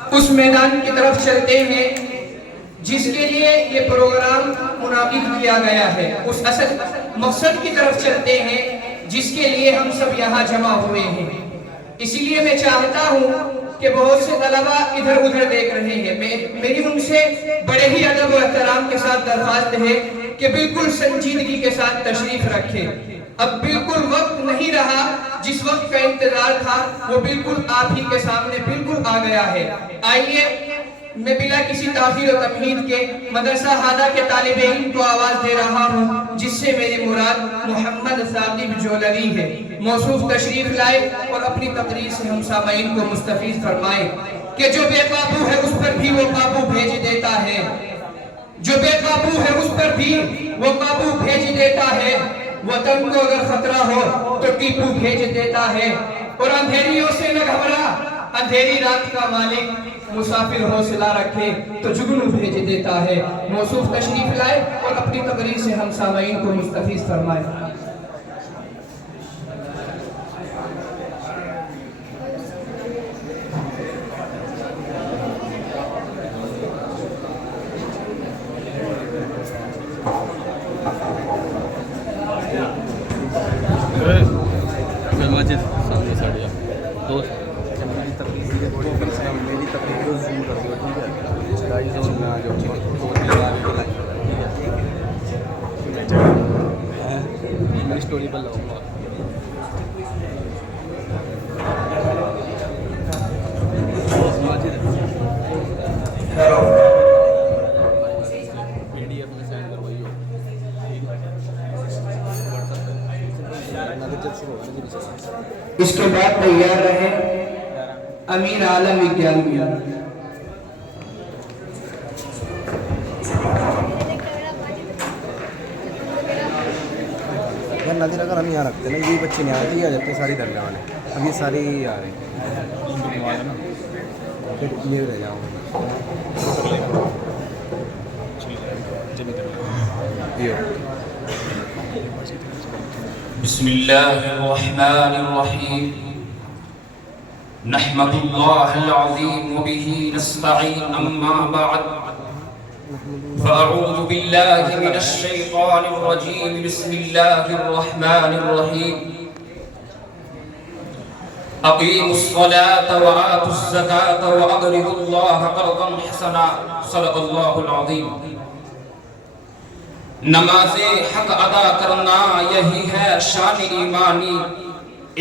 اس میدان کی طرف چلتے ہیں جس کے لیے یہ پروگرام منعقد کیا گیا ہے، اس اصل مقصد کی طرف چلتے ہیں جس کے لیے ہم سب یہاں جمع ہوئے ہیں۔ اسی لیے میں چاہتا ہوں کہ بہت سے طلبہ ادھر ادھر دیکھ رہے ہیں، میری ان سے بڑے ہی ادب و احترام کے ساتھ درخواست ہے کہ بالکل سنجیدگی کے ساتھ تشریف رکھیں۔ اب بالکل وقت نہیں رہا، جس وقت کا انتظار تھا وہ بالکل آپ ہی کے سامنے بالکل آ گیا ہے۔ آئیے میں بلا کسی تاخیر و تمہید کے مدرسہ ہادہ کے طالب علم کو آواز دے رہا ہوں، جس سے میری مراد محمد ثاقب جولوی ہے۔ موصوف تشریف لائے اور اپنی تقریر سے ہم سامعین کو مستفیض فرمائے کہ جو بے قابو ہے اس پر بھی وہ قابو بھیج دیتا ہے، جو بے قابو ہے اس پر بھی وہ قابو بھیج دیتا ہے، وطن کو اگر خطرہ ہو تو ٹیپو بھیج دیتا ہے، اور اندھیریوں سے نہ گھبرا، اندھیری رات کا مالک، مسافر حوصلہ رکھے تو جگنو بھیج دیتا ہے۔ موصوف تشریف لائے اور اپنی تقریر سے ہم سامعین کو مستفیض فرمائے۔ اسٹوری پر لاؤں گا PDF میں سینڈ کروائی ہو اس کے بعد تیار رہے امیر عالم اگیانوی۔ نادر اگر ہم یہاں رکھتے ہیں نا، یہ بچے نہیں آ رہے، یہ آ جاتے ہیں ساری درگاہ والے، اب یہ سارے ہی آ رہے ہیں، پھر یہ رہ جاؤں بسم اللہ الرحمن الرحیم، نحمد اللہ العظیم وبہ نستعین، اما بعد فأعوذ بالله من الشيطان الرجيم، بسم الله الرحمن الرحيم، أقيموا الصلاة وآتوا الزكاة وأقرضوا الله قرضا حسنا، صدق الله العظيم۔ نماز حق ادا کرنا یہی ہے شان ایمانی،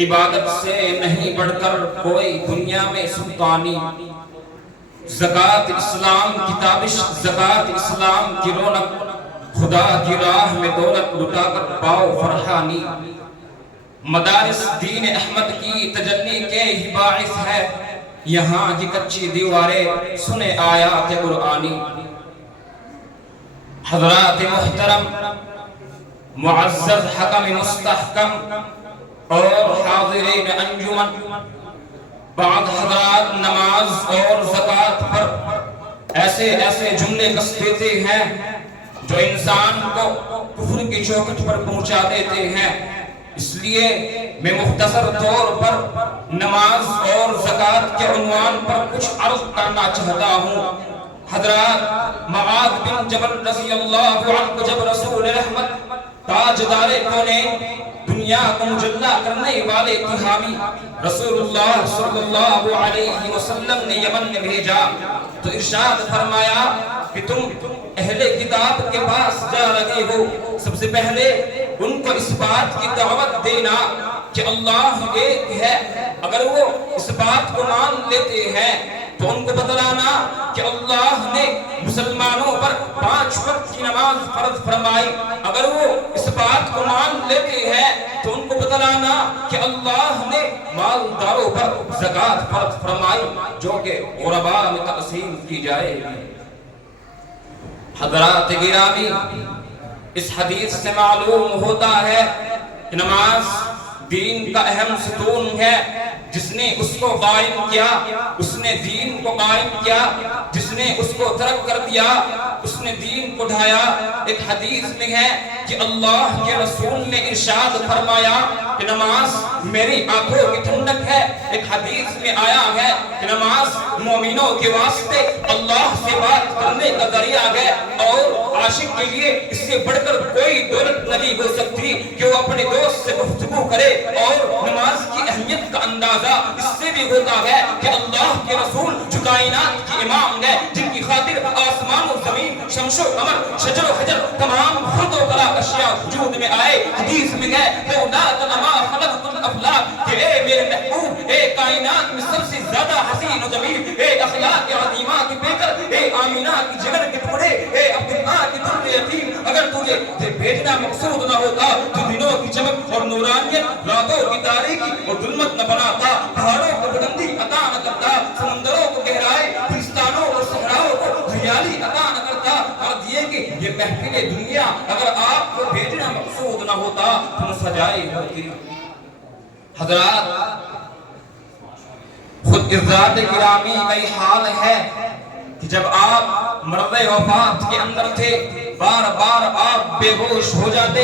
عبادت سے نہیں بڑھ کر کوئی دنیا میں سلطانی، زکوٰۃ اسلام کی تابش، زکوٰۃ اسلام کی رونق، خدا کی راہ میں دولت لٹا کر پاؤ فرحانی، مدارس دین احمد کی تجلی کے ہی باعث ہے، یہاں کی کچی دیواریں سنے آیات قرآنی۔ حضرات محترم، معزز حکم مستحکم اور حاضرین انجمن، بعض حضرات نماز اور زکوٰۃ پر ایسے جملے کس دیتے ہیں جو انسان کو کفر کی چوکھٹ پر پہنچا دیتے ہیں، اس لیے میں مختصر طور پر نماز اور زکوٰۃ کے عنوان پر کچھ عرض کرنا چاہتا ہوں۔ حضرات، معاذ بن جبل رضی اللہ عنہ جب رسول رحمت تاجدار کونین، دنیا کو مجلہ کرنے والے کی حامی رسول اللہ صلی اللہ علیہ وسلم نے یمن میں بھیجا تو ارشاد فرمایا کہ تم اہل کتاب کے پاس جا رہے ہو، سب سے پہلے ان کو اس بات کی دعوت دینا کہ اللہ ایک ہے، اگر وہ اس بات کو مان لیتے ہیں تو ان کو بتلانا کہ اللہ نے مسلمانوں پر 5 وقت کی نماز فرض فرمائی، اگر وہ اس بات کو مان لیتے ہیں تو ان کو بتلانا کہ اللہ نے مالداروں پر زکوٰۃ فرض فرمائی جو کہ غرباء میں تقسیم کی جائے۔ حضرات گرامی، اس حدیث سے معلوم ہوتا ہے کہ نماز دین کا اہم ستون ہے، جس نے اس کو قائم کیا اس نے دین کو قائم کیا، جس نے اس کو ترک کر دیا اس نے دین کو ڈھایا۔ ایک حدیث میں ہے کہ اللہ کے رسول نے ارشاد فرمایا کہ نماز میری آنکھوں کی ٹھنڈک ہے۔ ایک حدیث میں آیا ہے کہ نماز مومنوں کے واسطے اللہ سے بات کرنے کا ذریعہ ہے، اور عاشق کے لیے اس سے بڑھ کر کوئی دولت نہیں ہو سکتی کہ وہ اپنے دوست سے گفتگو کرے۔ اور نماز کی اہمیت کا اندازہ اس سے بھی ہوتا ہے کہ اللہ کے رسول جو کائنات کے امام ہے، جن کی خاطر آسمان و زمین، شمس و قمر، شجر و حجر، تمام خلق و خلا اشیاء وجود میں آئے۔ حدیث میں ہے لولا ما خلقت الافلاک، کہ اے میرے محبوب، اے کائنات میں سب سے زیادہ حسین و جمیل، اے اخلاق عظیمہ کی پیکر، اے آمینہ کی جگر کے ٹکڑے، اے عبداللہ کی درد یتیم، اگر تجھے بھیجنا مقصود نہ ہوتا تو دنوں کی چمک اور نورانیت، راتوں کی تاریکی اور ظلمت نہ بناتا، پہاڑوں کو بلندی عطا نہ کرتا، سمندروں کو گہرائی، گلستانوں اور صحراؤں کو ہریالی عطا نہ کرتا، اور یہ کہ یہ محفل دنیا اگر آپ کو بھیجنا مقصود نہ ہوتا تو سجائی ہوتی۔ حضرات، خود ارزاد گرامی کا یہ حال ہے کہ جب آپ مرض وفات کے اندر تھے، بار بار آپ بے ہوش ہو جاتے۔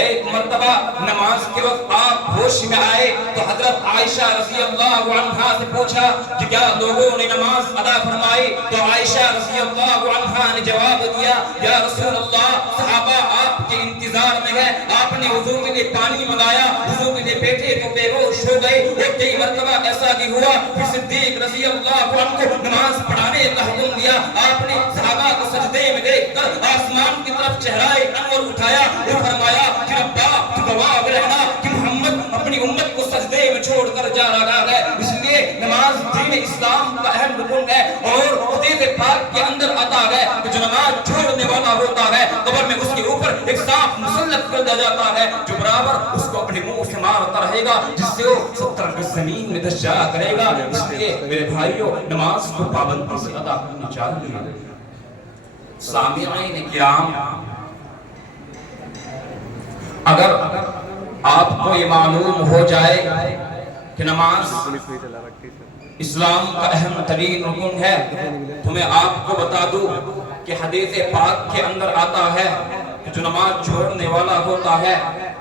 ایک مرتبہ نماز کے وقت آپ ہوش میں آئے تو حضرت عائشہ رضی اللہ عنہا سے پوچھا کہ کیا لوگوں نے نماز ادا فرمائی؟ تو عائشہ رضی اللہ عنہا نے جواب دیا، یا رسول اللہ، صحابہ آپ کے انتظار میں ہے، آپ نے وضو کے لیے پانی منگایا، وضو کے لیے بیٹھے تو بے ہوش ہو گئے۔ ایک کئی مرتبہ ایسا بھی ہوا کہ صدیق رضی اللہ عنہ کو نماز پڑھانے کا حکم دیا، آپ نے صحابہ کو سجدے میں دیکھ کر آسمان کی طرف چہرائے انور اٹھایا اور فرمایا کہ ربا تو گواہ رہنا کہ محمد اپنی امت کو سجدے میں چھوڑ کر جا رہا ہے۔ اس لیے نماز دین اسلام کا اہم رکن ہے، اور حدیث پاک کے اندر آتا ہے کہ جو نماز چھوڑنے والا ہوتا ہے قبر میں اس کے اوپر ایک سانپ مسلط کر دیا جاتا ہے جو برابر اس کو اپنے منہ سے مارتا رہے گا، جس سے وہ 70 گز زمین میں دس جا کرے گا۔ اس لیے میرے بھائیوں، نماز کو پابندی سے ادا کرنا چاہیے۔ سامعین کرام، اگر آپ کو یہ معلوم ہو جائے کہ نماز اسلام کا اہم ترین رکن ہے تو میں آپ کو بتا دوں کہ حدیث پاک کے اندر آتا ہے کہ جو نماز چھوڑنے والا ہوتا ہے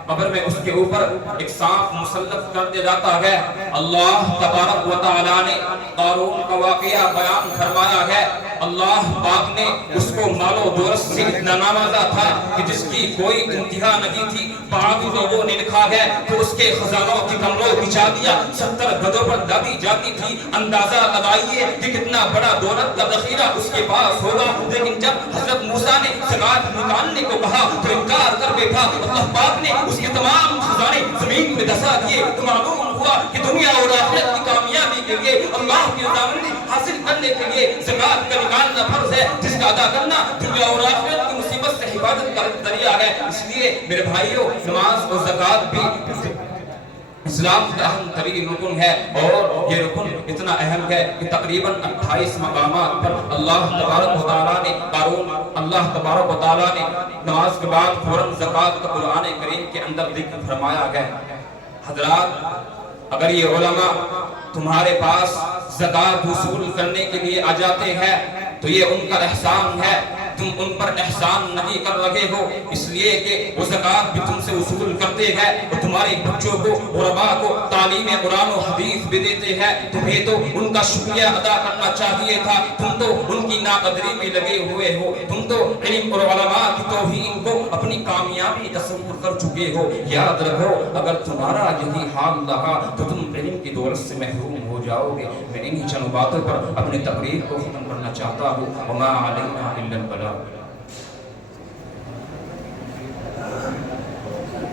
قبر میں اس کے اوپر ایک سانپ مسلط کر دیا جاتا ہے۔ اللہ تبارک و تعالی نے قارون کا واقعہ بیان فرمایا ہے۔ اللہ پاک نے اس کو مال و دولت سے اتنا نوازا تھا کہ جس کی کوئی انتہا نہیں تھی۔ بعض لوگوں نے لکھا ہے کہ اس کے خزانوں کی کمروں کی چابیاں 70 گدھوں پر لاتی جاتی تھی۔ اندازہ لگائیے کہ کتنا بڑا دولت کا ذخیرہ اس کے پاس ہوگا۔ لیکن جب حضرت موسیٰ نے زکات نکالنے کو کہا تو انکار کر بیٹھا۔ اللہ پاک نے اس کے تمام خزانے زمین میں دسا دیے تو معلوم ہوا کہ دنیا اور آخرت کی کامیابی کے لیے، اللہ کی رضامندی حاصل کرنے کے لیے زکات کا نکالنا فرض ہے، جس کا ادا کرنا دنیا اور آخرت کی مصیبت سے حفاظت کا ذریعہ ہے۔ اس لیے میرے بھائیوں، نماز اور زکات بھی اسلام کا اہم ترین رکن ہے، اور یہ رکن اتنا اہم ہے کہ تقریباً 28 مقامات پر اللہ تبارک و تعالیٰ نے نماز کے بعد فوراً زکات کا قرآن کریم کے اندر ذکر فرمایا ہے۔ حضرات، اگر یہ علماء تمہارے پاس زکات وصول کرنے کے لیے آ جاتے ہیں تو یہ ان کا احسان ہے، تم ان پر احسان نہیں کر رہے ہو، اس لیے کہ وہ زکات بھی تم سے وصول کرتے ہیں اور تمہارے بچوں کو، غرباء کو تعلیم قرآن و حدیث بھی دیتے ہیں۔ تمہیں تو ان کا شکریہ ادا کرنا چاہیے تھا، تم تو ان کی ناقدری میں لگے ہوئے ہو، تم تو علم اور علماء کی توہین کو اپنی کامیابی تصور کر چکے ہو۔ یاد رکھو، اگر تمہارا یہی حال رہا تو تم علم کی دولت سے محروم ہو جاؤ گے۔ میں انہی چند باتوں پر اپنی تقریر کو ختم کرنا چاہتا ہوں۔ وما علینا الا البلاغ۔